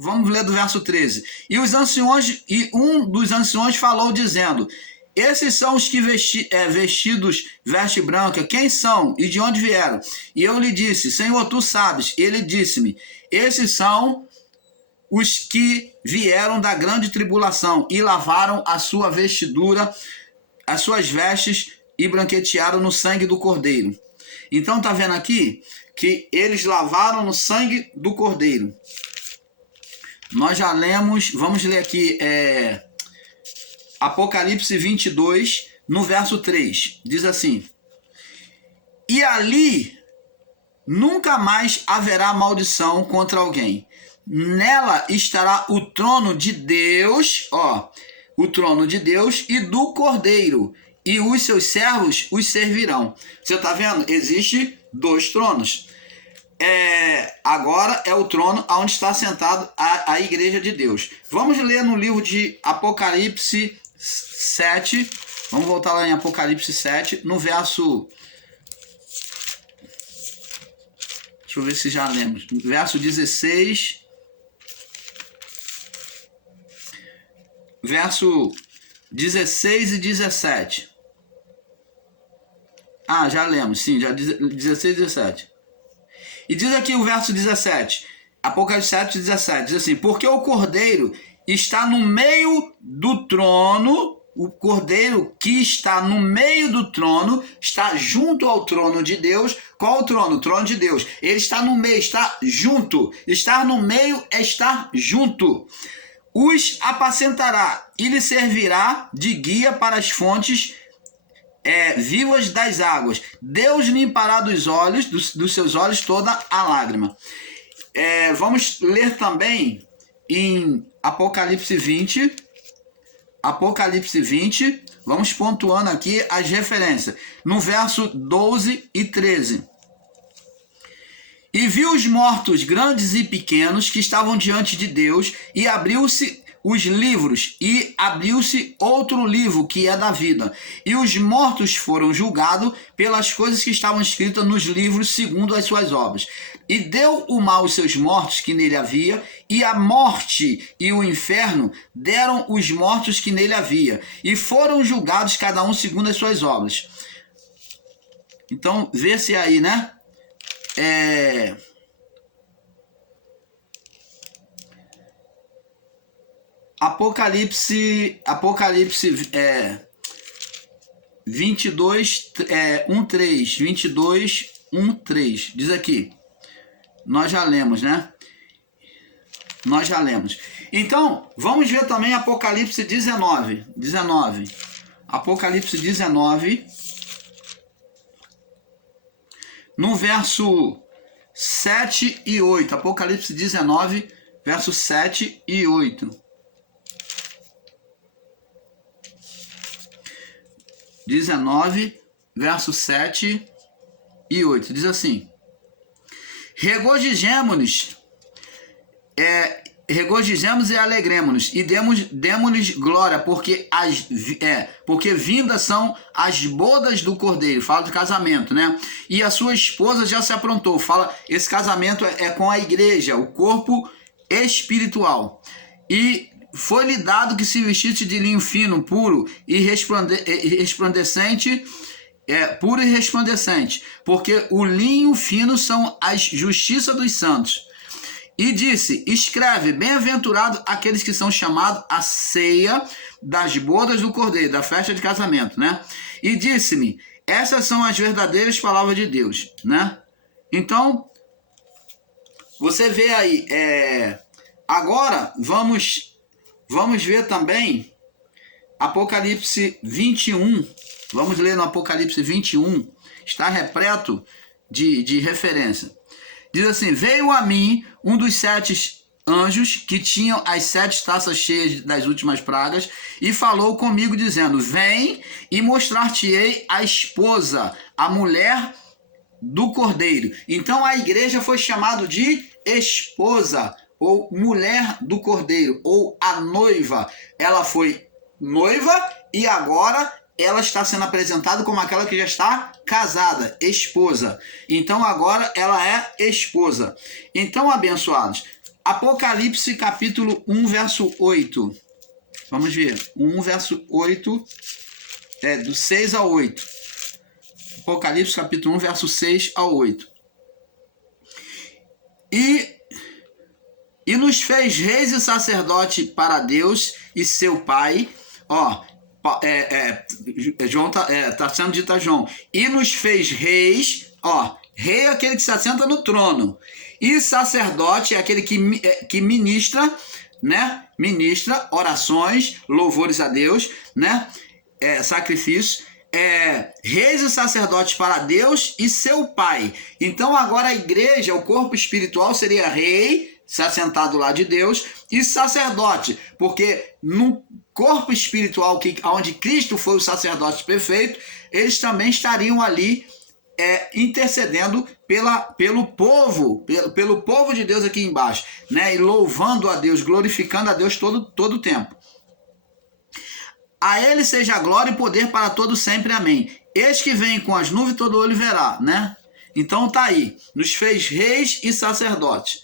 vamos ler do verso 13. E um dos anciões falou dizendo: esses são os que vestidos veste branca, quem são e de onde vieram? E eu lhe disse: Senhor, tu sabes. Ele disse-me: esses são os que vieram da grande tribulação e lavaram a sua vestidura, as suas vestes, e branquetearam no sangue do Cordeiro. Então tá vendo aqui que eles lavaram no sangue do Cordeiro. Nós já lemos, vamos ler aqui Apocalipse 22, no verso 3. Diz assim: e ali nunca mais haverá maldição contra alguém. Nela estará o trono de Deus, o trono de Deus e do Cordeiro, e os seus servos os servirão. Você está vendo? Existe 2 tronos. Agora é o trono onde está sentado a igreja de Deus. Vamos ler no livro de Apocalipse 7. Vamos voltar lá em Apocalipse 7, no verso... Deixa eu ver se já lemos. Verso 16... Verso 16 e 17. Já lemos, sim, já 16 e 17. E diz aqui o verso 17, Apocalipse 7, 17, diz assim: porque o Cordeiro está no meio do trono, o Cordeiro que está no meio do trono, está junto ao trono de Deus. Qual o trono? O trono de Deus. Ele está no meio, está junto. Estar no meio é estar junto. Os apacentará e lhe servirá de guia para as fontes vivas das águas. Deus limpará dos seus olhos toda a lágrima. Vamos ler também em Apocalipse 20. Apocalipse 20. Vamos pontuando aqui as referências. No verso 12 e 13. E viu os mortos, grandes e pequenos, que estavam diante de Deus, e abriu-se os livros, e abriu-se outro livro, que é da vida. E os mortos foram julgados pelas coisas que estavam escritas nos livros, segundo as suas obras. E deu o mal aos seus mortos que nele havia, e a morte e o inferno deram os mortos que nele havia, e foram julgados cada um segundo as suas obras. Então, vê-se aí, né? Apocalipse 22, 1:3, 22, 1:3, diz aqui. Nós já lemos, né? Nós já lemos. Então, vamos ver também Apocalipse 19. Apocalipse 19, no verso 7 e 8. Apocalipse 19, verso 7 e 8. 19, verso 7 e 8. Diz assim: regozijemo-nos, regozijemos e alegremos-nos, e demos-lhes glória, porque vindas são as bodas do Cordeiro. Fala do casamento, né? E a sua esposa já se aprontou. Fala, esse casamento é com a igreja, o corpo espiritual. E foi-lhe dado que se vestisse de linho fino, puro e resplandecente, puro e resplandecente, porque o linho fino são as justiça dos santos. E disse: escreve, bem-aventurado aqueles que são chamados à ceia das bodas do Cordeiro, da festa de casamento, né? E disse-me: essas são as verdadeiras palavras de Deus, né? Então, você vê aí, agora vamos ver também Apocalipse 21. Vamos ler no Apocalipse 21. Está repleto de referência. Diz assim: veio a mim um dos 7 anjos que tinham as 7 taças cheias das últimas pragas, e falou comigo dizendo: vem e mostrar-te-ei a esposa, a mulher do Cordeiro. Então a igreja foi chamada de esposa, ou mulher do Cordeiro, ou a noiva. Ela foi noiva e agora ela está sendo apresentada como aquela que já está casada, esposa. Então agora ela é esposa. Então, abençoados, Apocalipse capítulo 1, verso 8. Vamos ver. 1, verso 8. Do 6 ao 8. Apocalipse capítulo 1, verso 6 ao 8. E nos fez reis e sacerdote para Deus e seu Pai. João tá sendo dito a João. E nos fez reis, rei é aquele que se assenta no trono. E sacerdote é aquele que ministra, né? Ministra orações, louvores a Deus, né? Sacrifícios. Reis e sacerdotes para Deus e seu Pai. Então agora a igreja, o corpo espiritual seria rei, se assentado lá de Deus, e sacerdote, porque no corpo espiritual, onde Cristo foi o sacerdote perfeito, eles também estariam ali intercedendo pelo povo de Deus aqui embaixo, né? E louvando a Deus, glorificando a Deus todo o tempo. A ele seja glória e poder para todo sempre, amém. Eis que vem com as nuvens, todo olho verá, né? Então tá aí, nos fez reis e sacerdotes.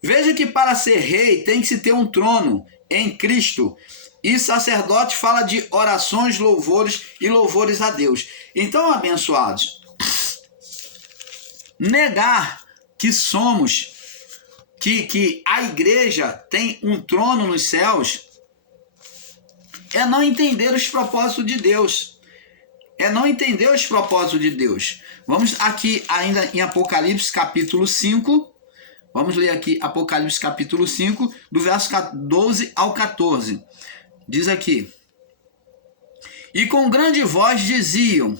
Veja que para ser rei tem que se ter um trono em Cristo. E sacerdote fala de orações, louvores a Deus. Então, abençoados, negar que somos, que a igreja tem um trono nos céus, é não entender os propósitos de Deus. Vamos aqui ainda em Apocalipse capítulo 5. Vamos ler aqui Apocalipse capítulo 5, do verso 12 ao 14. Diz aqui: E com grande voz diziam: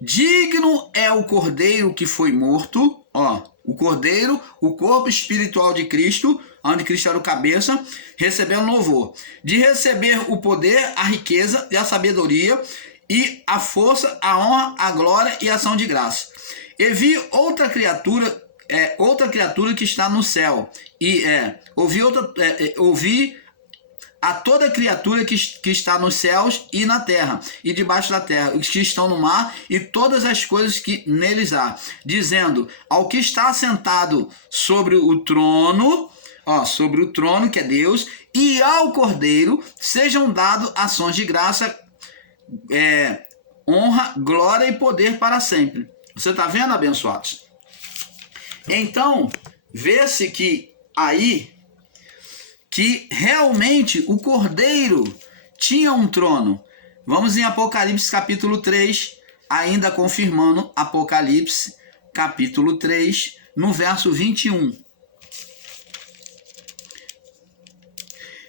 Digno é o Cordeiro que foi morto, o Cordeiro, o corpo espiritual de Cristo, onde Cristo era o cabeça, recebendo louvor, de receber o poder, a riqueza e a sabedoria, e a força, a honra, a glória e a ação de graça. E vi outra criatura que está no céu, ouvi a toda criatura que está nos céus e na terra, e debaixo da terra, os que estão no mar, e todas as coisas que neles há, dizendo ao que está assentado sobre o trono, que é Deus, e ao Cordeiro, sejam dados ações de graça, honra, glória e poder para sempre. Você está vendo, abençoados? Então, vê-se que realmente o Cordeiro tinha um trono. Vamos em Apocalipse capítulo 3, ainda confirmando Apocalipse capítulo 3, no verso 21.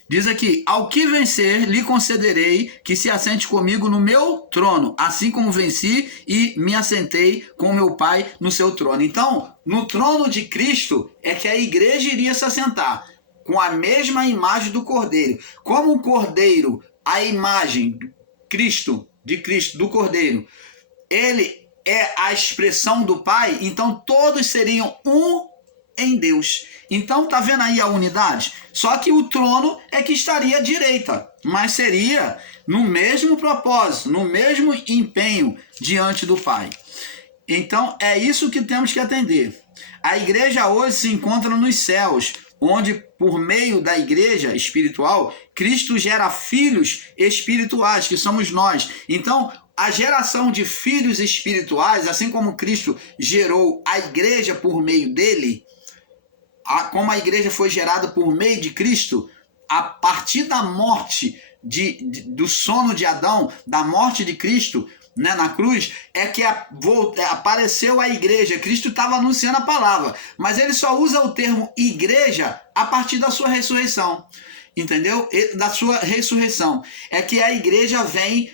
Diz aqui: Ao que vencer, lhe concederei que se assente comigo no meu trono, assim como venci e me assentei com meu Pai no seu trono. Então, no trono de Cristo é que a igreja iria se assentar, com a mesma imagem do Cordeiro. Como o Cordeiro, a imagem de Cristo, do Cordeiro, ele é a expressão do Pai, então todos seriam um em Deus. Então tá vendo aí a unidade? Só que o trono é que estaria à direita, mas seria no mesmo propósito, no mesmo empenho diante do Pai. Então é isso que temos que atender. A igreja hoje se encontra nos céus, onde por meio da igreja espiritual, Cristo gera filhos espirituais, que somos nós. Então, a geração de filhos espirituais, assim como Cristo gerou a igreja por meio dele, como a igreja foi gerada por meio de Cristo, a partir da morte, do sono de Adão, da morte de Cristo, né, na cruz, é que apareceu a igreja. Cristo estava anunciando a palavra, mas ele só usa o termo igreja a partir da sua ressurreição, entendeu? Da sua ressurreição é que a igreja vem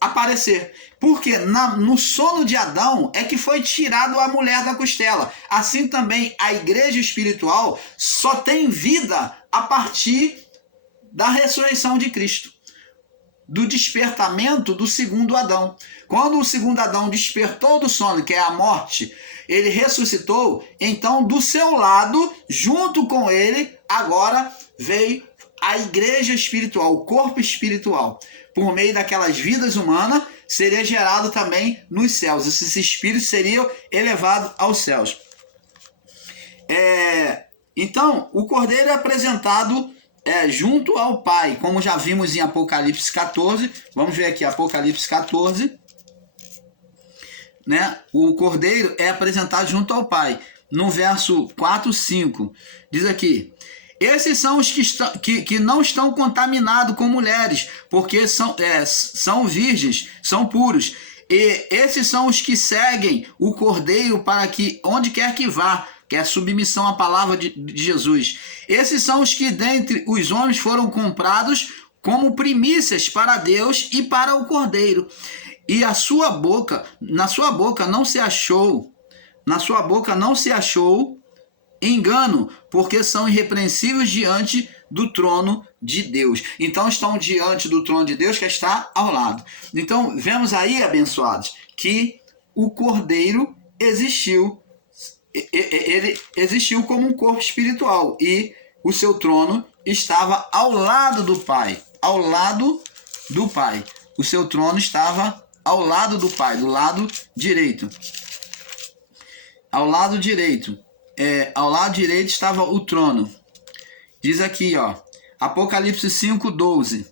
aparecer, porque no sono de Adão é que foi tirado a mulher da costela. Assim também a igreja espiritual só tem vida a partir da ressurreição de Cristo, do despertamento do segundo Adão. Quando o segundo Adão despertou do sono, que é a morte, ele ressuscitou, então do seu lado, junto com ele, agora veio a igreja espiritual, o corpo espiritual. Por meio daquelas vidas humanas, seria gerado também nos céus. Esses espíritos seriam elevados aos céus. Então, o cordeiro é apresentado junto ao Pai, como já vimos em Apocalipse 14. Vamos ver aqui, Apocalipse 14. Né? O cordeiro é apresentado junto ao Pai. No verso 4, 5, diz aqui: esses são os que não estão contaminados com mulheres, porque são virgens, são puros. E esses são os que seguem o cordeiro para que, onde quer que vá, que é a submissão à palavra de Jesus. Esses são os que dentre os homens foram comprados como primícias para Deus e para o cordeiro. E na sua boca não se achou engano, porque são irrepreensíveis diante do trono de Deus. Então estão diante do trono de Deus que está ao lado. Então vemos aí, abençoados, que o cordeiro existiu. Ele existiu como um corpo espiritual e o seu trono estava ao lado do Pai. Ao lado do Pai. O seu trono estava ao lado do Pai, do lado direito. Ao lado direito. Ao lado direito estava o trono. Diz aqui, Apocalipse 5:12.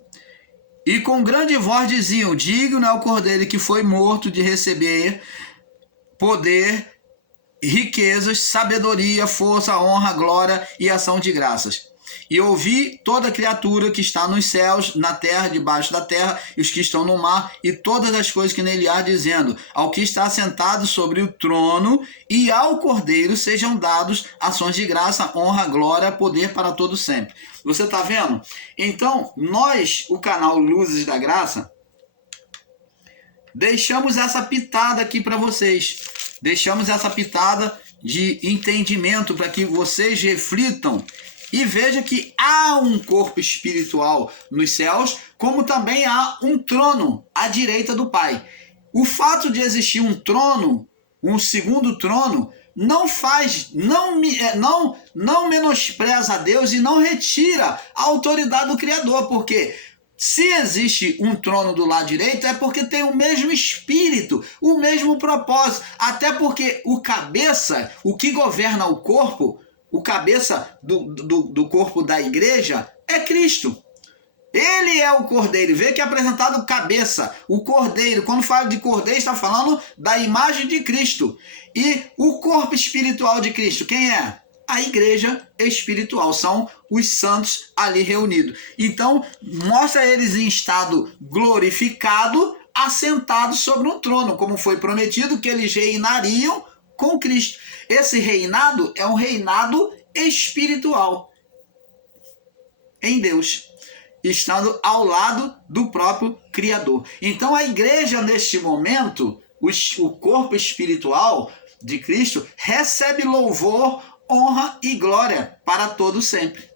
E com grande voz diziam: digno é o cordeiro que foi morto de receber poder, riquezas, sabedoria, força, honra, glória e ação de graças. E ouvi toda criatura que está nos céus, na terra, debaixo da terra, e os que estão no mar, e todas as coisas que nele há, dizendo: ao que está sentado sobre o trono e ao cordeiro sejam dados ações de graça, honra, glória, poder para todo sempre. Você está vendo? Então, nós, o canal Luzes da Graça, deixamos essa pitada aqui para vocês. Deixamos essa pitada de entendimento para que vocês reflitam e vejam que há um corpo espiritual nos céus, como também há um trono à direita do Pai. O fato de existir um trono, um segundo trono, não menospreza a Deus e não retira a autoridade do Criador, porque se existe um trono do lado direito é porque tem o mesmo espírito, o mesmo propósito, até porque o cabeça, o que governa o corpo, o cabeça do corpo da igreja é Cristo. Ele é o cordeiro. Vê que é apresentado cabeça. O cordeiro, quando fala de cordeiro, está falando da imagem de Cristo. E o corpo espiritual de Cristo, quem é? A igreja espiritual. São os santos ali reunidos. Então, mostra eles em estado glorificado, assentados sobre um trono, como foi prometido que eles reinariam com Cristo. Esse reinado é um reinado espiritual em Deus, estando ao lado do próprio Criador. Então a igreja, neste momento, o corpo espiritual de Cristo, recebe louvor, honra e glória para todo sempre.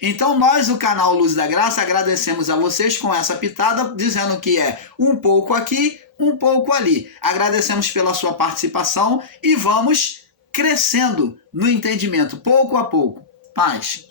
Então nós, o canal Luz da Graça, agradecemos a vocês com essa pitada, dizendo que é um pouco aqui, um pouco ali. Agradecemos pela sua participação e vamos crescendo no entendimento, pouco a pouco. Paz.